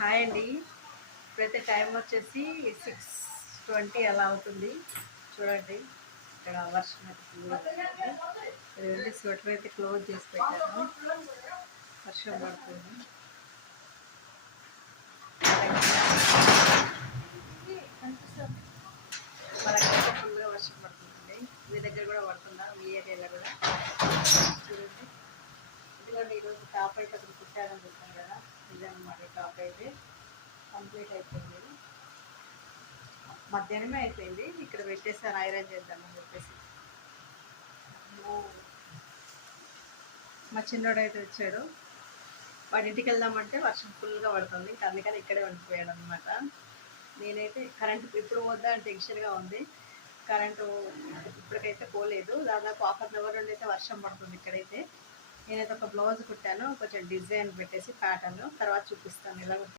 Hi అండి. ఇప్పుడైతే time వచ్చేసి 6:20 అలా అవుతుంది. చూడండి ఇక్కడ వర్షం అయితే స్వెటర్ అయితే క్లోజ్ చేసి పెట్టాను. వర్షం పడుతుంది. మా దగ్గర ఫుల్గా వర్షం పడుతుందండి. మీ దగ్గర కూడా పడుతుందా? మీ ఏరియాలో కూడా చూడండి. ఇదిగోండి ఈరోజు టాప్ అయితే అక్కడ కుట్టాలని చెప్పాను కదా, ఇదన్నమాట. టాప్ అయితే కంప్లీట్ అయిపోయింది. మధ్యాహ్నమే అయిపోయింది. ఇక్కడ పెట్టేసాను ఐరన్ చేద్దామని చెప్పేసి. మా చిన్నోడు అయితే వచ్చాడు. వాడి ఇంటికి వెళ్దామంటే వర్షం ఫుల్గా పడుతుంది. అందుకని ఇక్కడే ఉండిపోయాడు అనమాట. నేనైతే కరెంట్ ఇప్పుడు వద్దా అని టెన్షన్గా ఉంది. కరెంటు ఇప్పటికైతే పోలేదు. దాదాపు హాఫ్ అన్ అవర్ నుండి అయితే వర్షం పడుతుంది ఇక్కడైతే. నేనైతే ఒక బ్లౌజ్ కుట్టాను, కొంచెం డిజైన్ పెట్టేసి ప్యాటర్న్ తర్వాత చూపిస్తాను ఇలా.